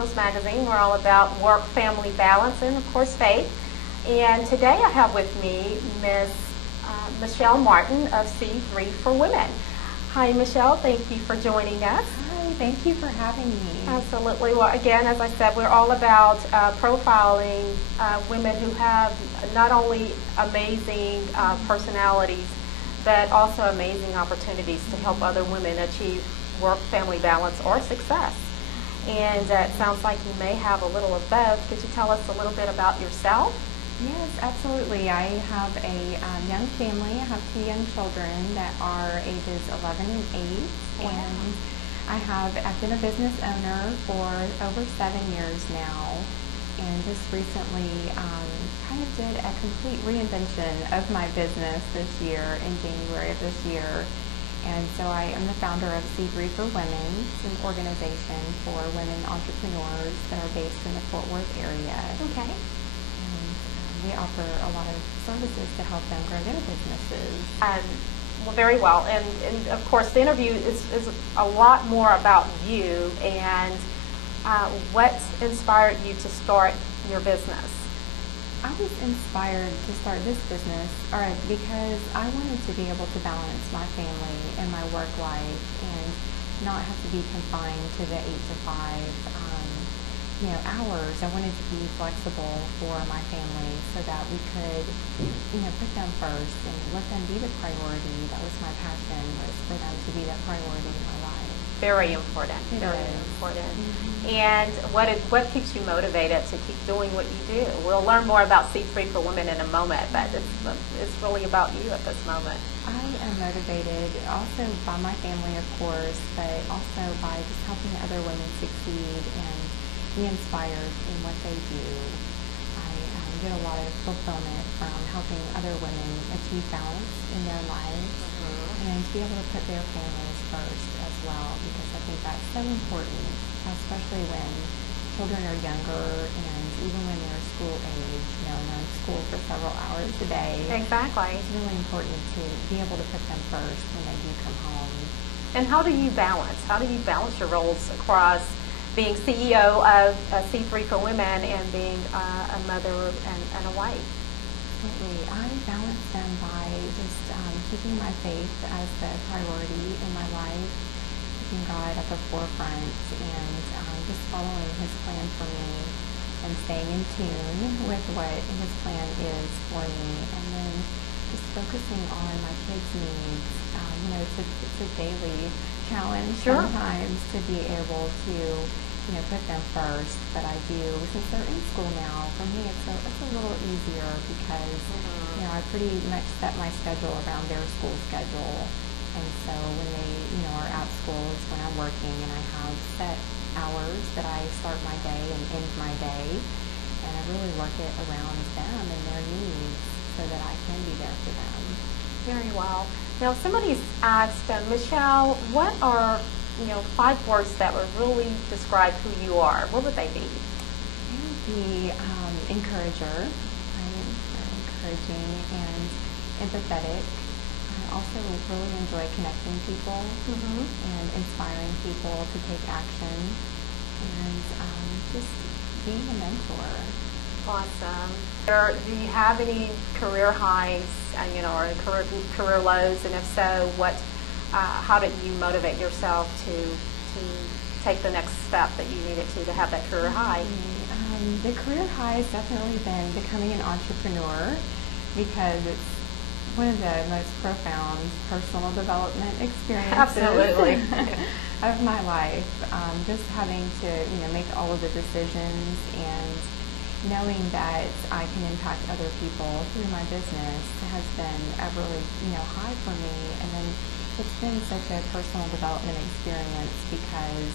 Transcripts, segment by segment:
Professionals Magazine. We're all about work-family balance and, of course, faith. And today I have with me Ms. Michelle Martin of C3 for Women. Hi, Michelle. Thank you for joining us. Hi, thank you for having me. Absolutely. Well, again, as I said, we're all about profiling women who have not only amazing personalities, but also amazing opportunities to help other women achieve work-family balance or success. And it sounds like you may have a little of both. Could you tell us a little bit about yourself? Yes, absolutely. I have a young family. I have 2 young children that are ages 11 and 8. Wow. And I've been a business owner for over 7 years now. And just recently kind of did a complete reinvention of my business this year, in January of this year. And so I am the founder of C3 for Women. It's an organization for women entrepreneurs that are based in the Fort Worth area. Okay. And we offer a lot of services to help them grow their businesses. Well, very well. And of course, the interview is a lot more about you and what inspired you to start your business. I was inspired to start this business because I wanted to be able to balance my family and my work life and not have to be confined to the 8 to 5 hours. I wanted to be flexible for my family so that we could put them first and let them be the priority. That was my passion, was for them to be that priority in my life. Very important. Very important. And what keeps you motivated to keep doing what you do? We'll learn more about C3 for Women in a moment, but it's really about you at this moment. I am motivated also by my family, of course, but also by just helping other women succeed and be inspired in what they do. I get a lot of fulfillment from helping other women achieve balance in their lives and to be able to put their families first as well, because I think that's so important, especially when children are younger and even when they're school age, they're in school for several hours a day. Exactly. It's really important to be able to put them first when they do come home. And how do you balance? How do you balance your roles across being CEO of C3 for Women and being a mother and a wife? Absolutely. I balance them by just keeping my faith as the priority in my life, keeping God at the forefront, and just following His plan for me and staying in tune with what His plan is for me, and then just focusing on my kids' needs. It's a daily challenge sometimes to be able to put them first, but I do, since they're in school now, for me it's a little easier because I pretty much set my schedule around their school schedule, and so when they are at school is when I'm working, and I have set hours that I start my day and end my day, and I really work it around them and their needs so that I can be there for them. Very well. Now, somebody's asked, Michelle, what are 5 words that would really describe who you are? What would they be? I would be encourager. I'm very encouraging and empathetic. I also really enjoy connecting people and inspiring people to take action, and just being a mentor. Awesome. Do you have any career highs, or career lows? And if so, how did you motivate yourself to take the next step that you needed to have that career high? The career high has definitely been becoming an entrepreneur, because it's one of the most profound personal development experiences of my life. Just having to make all of the decisions and knowing that I can impact other people through my business has been a really high for me. And then it's been such a personal development experience because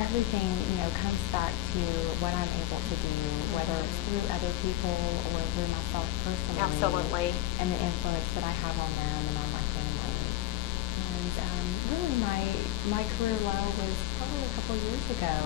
everything comes back to what I'm able to do, whether it's through other people or through myself personally. Absolutely. And the influence that I have on them and on my family. And really my career low was probably a couple years ago.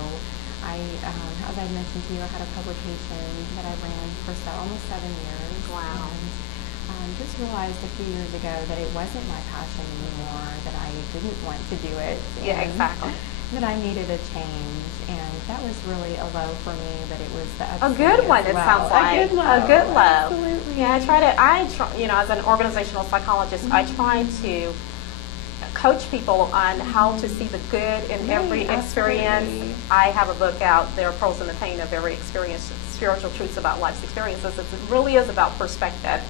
As I mentioned to you, I had a publication that I ran for almost 7 years. Wow. And just realized a few years ago that it wasn't my passion anymore, that I didn't want to do it. Yeah, exactly. that I needed a change, and that was really a low for me, but it was the A good one, it sounds like. A good low. A good low. Absolutely. Yeah, as an organizational psychologist, I try to coach people on how to see the good in every experience. Absolutely. I have a book out, There Are Pros and the Pain of Every Experience, Spiritual Truths About Life's Experiences. It really is about perspective.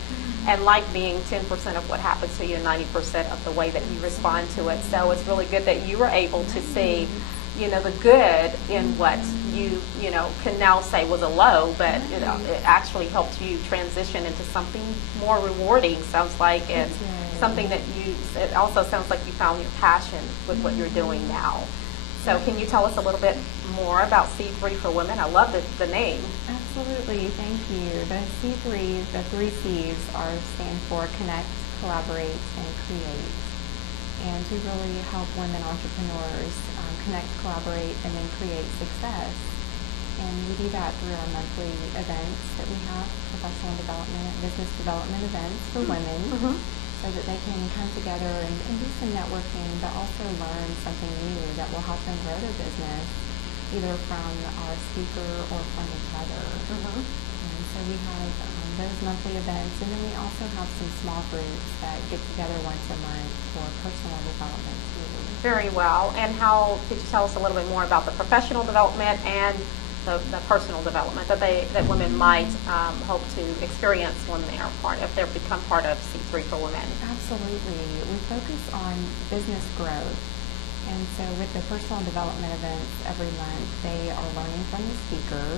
And life being 10% of what happens to you and 90% of the way that you respond to it. So it's really good that you were able to see, the good in what you can now say was a low, but it actually helped you transition into something more rewarding. Sounds like it's something that it also sounds like you found your passion with what you're doing now. So can you tell us a little bit more about C3 for Women? I love the name. Absolutely, thank you. The C3, the 3 C's stand for Connect, Collaborate, and Create. And to really help women entrepreneurs connect, collaborate, and then create success. And we do that through our monthly events that we have, professional development, business development events for women. So that they can come together and do some networking, but also learn something new that will help them grow their business, either from our speaker or from each other. And so we have those monthly events, and then we also have some small groups that get together once a month for personal development too. Very well. And could you tell us a little bit more about the professional development and the personal development that women might hope to experience when if they become part of C3 for Women? Absolutely. We focus on business growth. And so with the personal development events every month, they are learning from the speaker,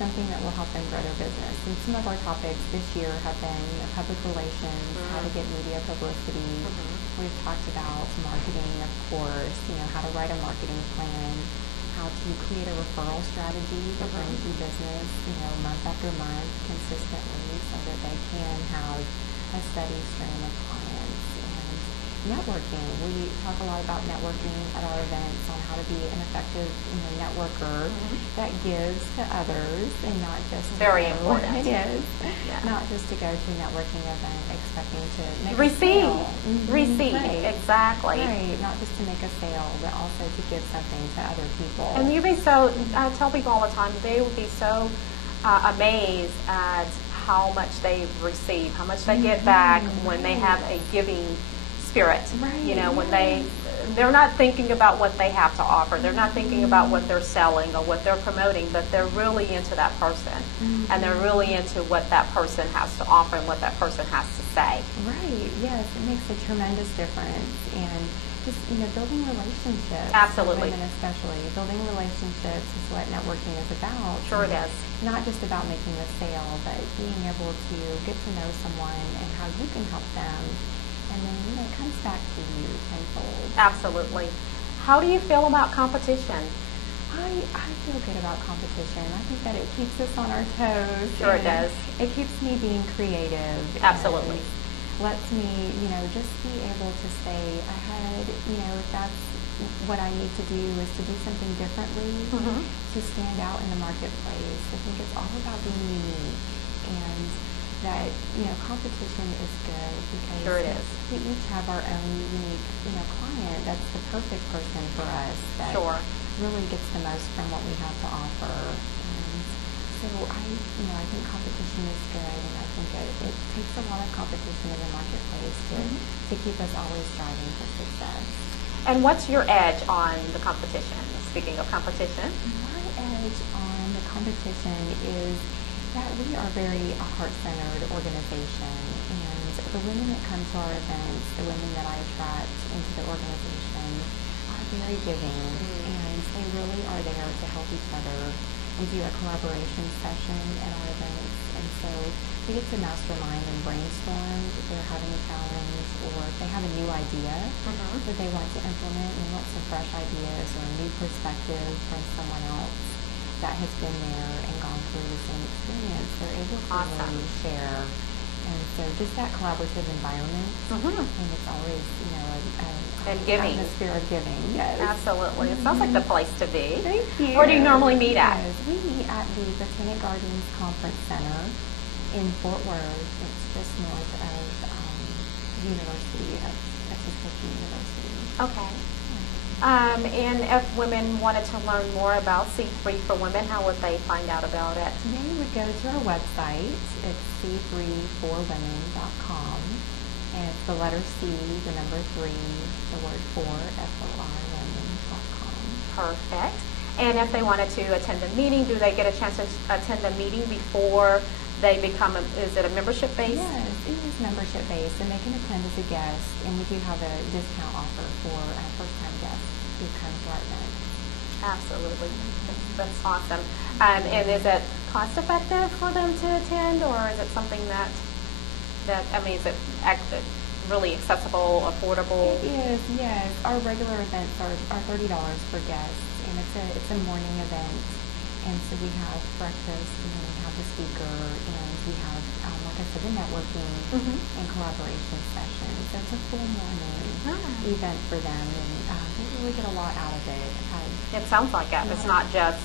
something that will help them grow their business. And some of our topics this year have been public relations, how to get media publicity. We've talked about marketing, of course, how to write a marketing plan, how to create a referral strategy that brings you business, month after month consistently so that they can have a steady stream of clients. And networking. We talk a lot about networking at our events on how to be an effective networker that gives to others and not just very important. It is. Not just to go to a networking event expecting to make receive. a sale. Receive. Right. Exactly. Right. Not just to make a sale, but also to give something to other people. And I tell people all the time, they would be so amazed at how much they receive, how much they get back when they have a giving spirit. Right. When they're not thinking about what they have to offer. They're not thinking about what they're selling or what they're promoting, but they're really into that person. And they're really into what that person has to offer and what that person has to say. Right. Yes, it makes a tremendous difference. And just, building relationships. Absolutely. Women especially. Building relationships is what networking is about. Sure it is. Not just about making a sale, but being able to get to know someone and how you can help them. And then, it comes back to you tenfold. Absolutely. How do you feel about competition? I feel good about competition. I think that it keeps us on our toes. Sure it does. It keeps me being creative. Absolutely. Lets me, just be able to stay ahead. If that's what I need to do is to do something differently to stand out in the marketplace. I think it's all about being unique, and that competition is good because sure it is. We each have our own unique client that's the perfect person for us that really gets the most from what we have to offer. And so I think competition is good, and I think it takes a lot of competition in the marketplace to keep us always striving for success. And what's your edge on the competition? Speaking of competition, my edge on the competition is that we are very heart-centered organization, and the women that come to our events, the women that I attract into the organization, are very giving, and they really are there to help each other. We do a collaboration session at our events, and so we get to mastermind and brainstorm if they're having a challenge or if they have a new idea that they want to implement and want some fresh ideas or a new perspective from someone else that has been there and gone through the same experience. They're able to really share. And so just that collaborative environment, and it's always, and giving. Atmosphere of giving. Yes. Absolutely. It sounds like the place to be. Thank you. Where do you normally meet at? Yes. We meet at the Botanic Gardens Conference Center in Fort Worth. It's just north of the University of Texas Tech University. Okay. And if women wanted to learn more about C3 for Women, how would they find out about it? They would go to our website. It's c3forwomen.com. And it's the letter C, the number 3, the word 4, F-O-R, women.com. Perfect. And if they wanted to attend a meeting, do they get a chance to attend a meeting before they become, is it a membership base? Yes, it is membership based, and they can attend as a guest, and we do have a discount offer for first-time guests who come to our event. Absolutely. That's awesome. And is it cost effective for them to attend, or is it something that is it really accessible, affordable? It is, yes. Our regular events are $30 for guests, and it's a morning event. And so we have breakfast, and then we have the speaker, and we have, like I said, a networking and collaboration session. So it's a full morning event for them, and they really get a lot out of it. It sounds like it. It's not just,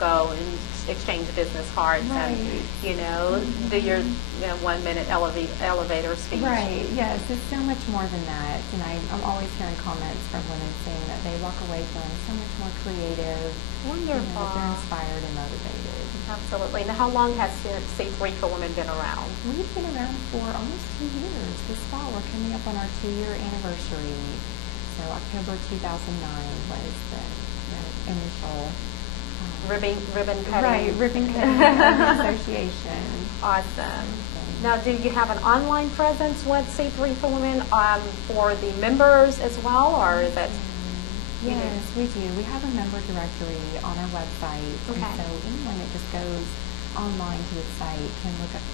go and exchange business cards and, do your 1 minute elevator speech. Right, yes. It's so much more than that. And I'm always hearing comments from women saying that they walk away feeling so much more creative. Wonderful. That they're inspired and motivated. Absolutely. Now, how long has C3 for Women been around? We've been around for almost 2 years. This fall, we're coming up on our 2-year anniversary. So October 2009 was the initial ribbon cutting. Right, ribbon cutting association. Awesome. Now, do you have an online presence with C3 for Women for the members as well, or is it? Yes, we do. We have a member directory on our website, okay. And so anyone that just goes online to the site can look at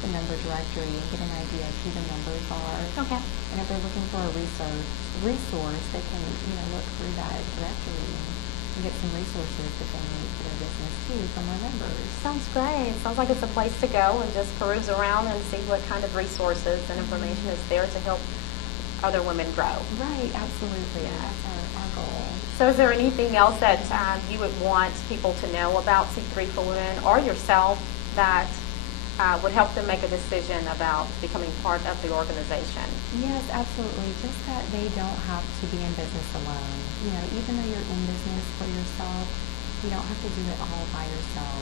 the member directory and get an idea of who the members are. Okay. And if they're looking for a resource, they can look through that directory and get some resources that they need for their business too from our members. Sounds great. Sounds like it's a place to go and just peruse around and see what kind of resources and information is there to help other women grow. Right, absolutely. Yeah. That's our goal. So is there anything else that you would want people to know about C3 for Women or yourself that would help them make a decision about becoming part of the organization? Yes, absolutely. Just that they don't have to be in business alone. Even though you're in business for yourself, you don't have to do it all by yourself.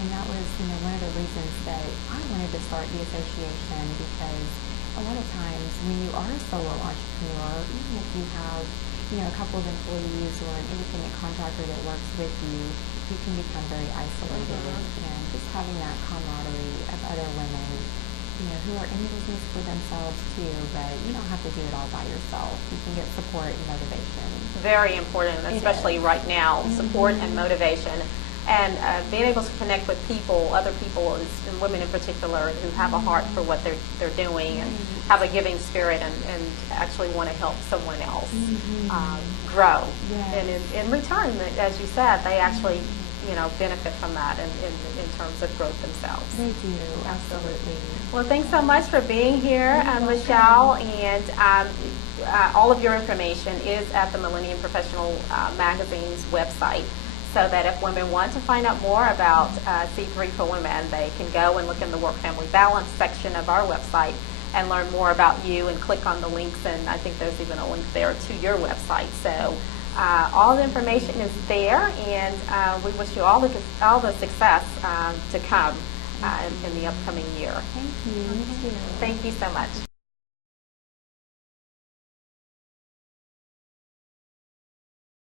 And that was, one of the reasons that I wanted to start the association, because a lot of times when you are a solo entrepreneur, even if you have, a couple of employees or an independent contractor that works with you, you can become very isolated. And just having that camaraderie of other women, who are in business for themselves too, but you don't have to do it all by yourself. You can get support and motivation. Very important, especially right now, support and motivation. And being able to connect with other people, and women in particular, who have a heart for what they're doing and have a giving spirit and actually want to help someone else grow. Yes. And in return, as you said, they actually benefit from that in terms of growth themselves. They do, absolutely. Well, thanks so much for being here, Michelle, and all of your information is at the Millennium Professional Magazine's website, so that if women want to find out more about C3 for Women, they can go and look in the Work-Family Balance section of our website and learn more about you and click on the links, and I think there's even a link there to your website. So all the information is there, and we wish you all the success to come in the upcoming year. Thank you. Thank you so much.